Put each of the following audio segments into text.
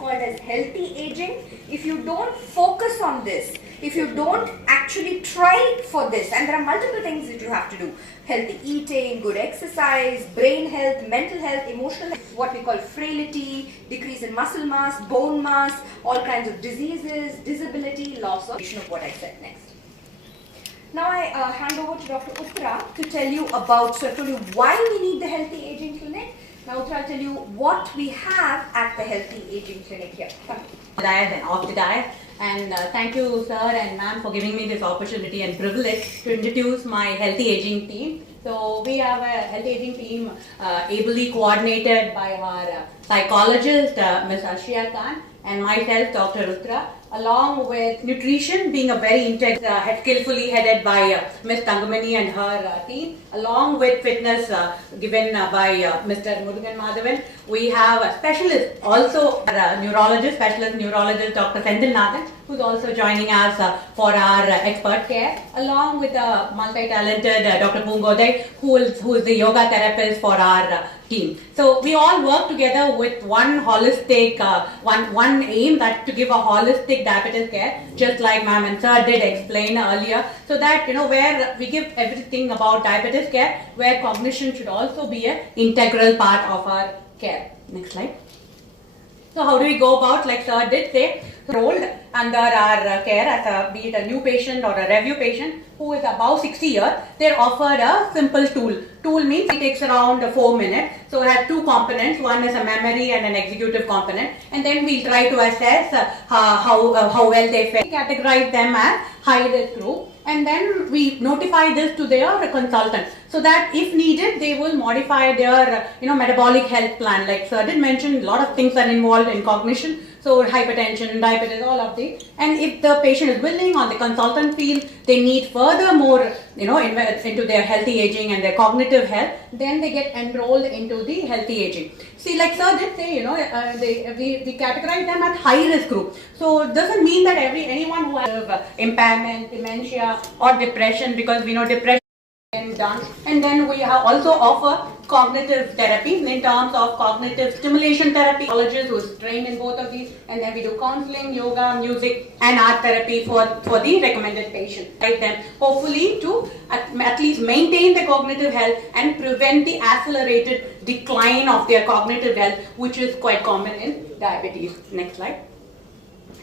called as healthy aging, if you don't focus on this, if you don't actually try for this, and there are multiple things that you have to do: healthy eating, good exercise, brain health, mental health, emotional health, what we call frailty, decrease in muscle mass, bone mass, all kinds of diseases, disability, loss of what I said next. Now I hand over to Dr. Uttara to tell you about, so I told you why we need the Healthy Aging Clinic. Now Uttara, I'll tell you what we have at the Healthy Aging Clinic here. Come. Diet and off the diet, and thank you sir and ma'am for giving me this opportunity and privilege to introduce my Healthy Aging team. So we have a Healthy Aging team ably coordinated by our psychologist Ms. Arshia Khan and myself, Dr. Uttara, along with nutrition being a very integral, skillfully headed by Ms. Tangamani and her team, along with fitness given by Mr. Murugan Madhavan. We have a specialist, also a neurologist, specialist neurologist, Dr. Senthil Nathan, who's also joining us for our expert care, along with a multi-talented Dr. Pungodai, who is the yoga therapist for our team. So we all work together with one holistic, one aim, that to give a holistic diabetes care, just like ma'am and sir did explain earlier, so that where we give everything about diabetes care, where cognition should also be an integral part of our care. Next slide. So how do we go about, like sir did say, enrolled under our care as a, be it a new patient or a review patient who is above 60 years, they're offered a simple tool. Tool means it takes around 4 minutes. So it has two components. One is a memory and an executive component. And then we try to assess how well they fare. We categorize them as high risk group. And then we notify this to their consultant, so that if needed, they will modify their metabolic health plan. Like sir did mention, a lot of things are involved in cognition. So hypertension, diabetes, all of these. And if the patient is willing or the consultant feels they need further more, invest into their healthy aging and their cognitive health, then they get enrolled into the healthy aging. See, like sir did say, we categorize them as high risk group. So it doesn't mean that anyone who has impairment, dementia, or depression, because we know depression is done. And then we have also offer cognitive therapy in terms of cognitive stimulation therapy, psychologists who is trained in both of these, and then we do counseling, yoga, music, and art therapy for the recommended patient. Right, then hopefully to at least maintain the cognitive health and prevent the accelerated decline of their cognitive health, which is quite common in diabetes. Next slide.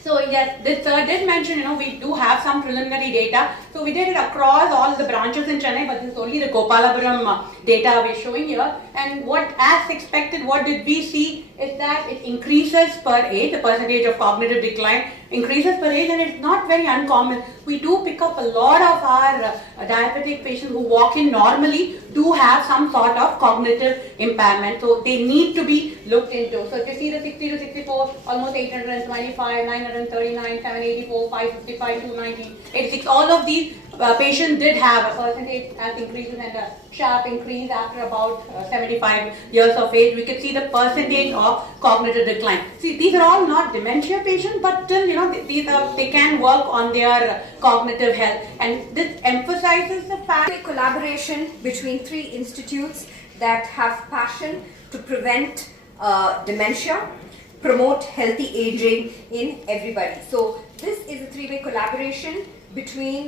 So yes, this did mention, we do have some preliminary data. So we did it across all the branches in Chennai, but this is only the Gopalapuram data we're showing here. And what, as expected, what did we see is that it increases per age, the percentage of cognitive decline increases per age, and it's not very uncommon. We do pick up a lot of our diabetic patients who walk in normally do have some sort of cognitive impairment, so they need to be looked into. So if you see the 60 to 64, almost 825, 939, 784, 555, 290, 86, all of these patients did have a percentage as increases and a sharp increase after about 75 years of age. We could see the percentage of cognitive decline. See, these are all not dementia patients, but still, they can work on their cognitive health, and this emphasizes the fact a collaboration between 3 institutes that have passion to prevent dementia, promote healthy aging in everybody. So this is a 3-way collaboration between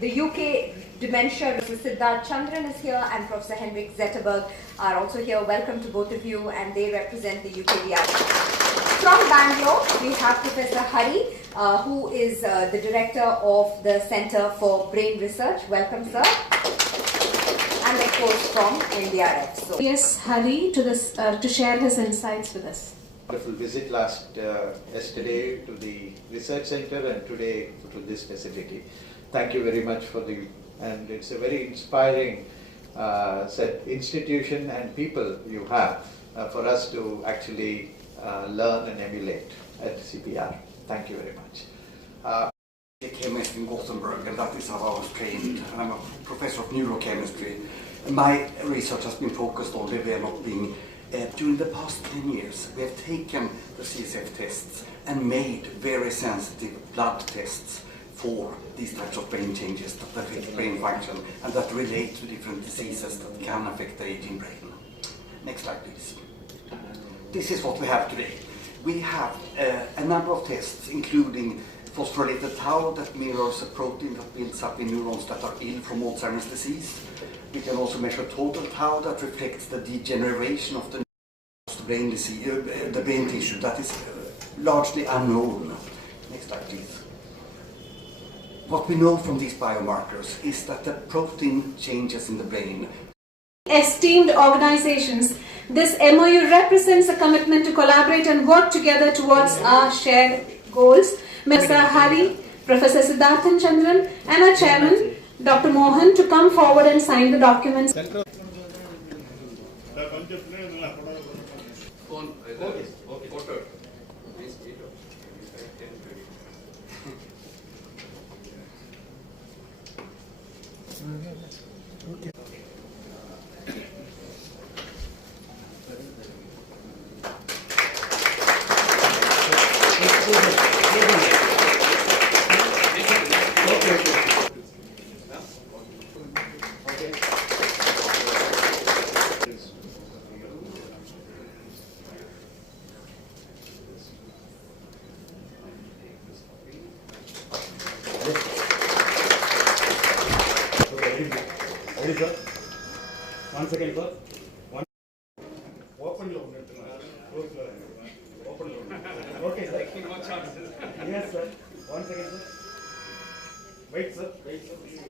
the UK Dementia. Professor Siddharth Chandran is here, and Professor Henrik Zetterberg are also here. Welcome to both of you, and they represent the UKDI. From Bangalore, we have Professor Hari, who is the director of the Center for Brain Research. Welcome, sir. And of course from NDRF. So yes, Hari to share his insights with us. Wonderful visit yesterday to the research center and today to this facility. Thank you very much and it's a very inspiring institution and people you have for us to actually learn and emulate at CPR. Thank you very much. Chemist in Gothenburg, and that is how I was trained. And I'm a professor of neurochemistry. And my research has been focused on developing, during the past 10 years, we have taken the CSF tests and made very sensitive blood tests for these types of brain changes that affect brain function and that relate to different diseases that can affect the aging brain. Next slide, please. This is what we have today. we have a number of tests, including phosphorylated tau that mirrors a protein that builds up in neurons that are ill from Alzheimer's disease. We can also measure total tau that reflects the degeneration of the brain disease, the brain tissue that is largely unknown. Next slide, please. What we know from these biomarkers is that the protein changes in the brain. Esteemed organizations, this MOU represents a commitment to collaborate and work together towards our shared goals. Mr. Hari, Professor Siddharthan Chandran, and our chairman, Dr. Mohan, to come forward and sign the documents. Ready, sir? 1 second, sir. Open load. Close load. Open load. Okay, sir. Yes, sir. 1 second, sir. Wait, sir.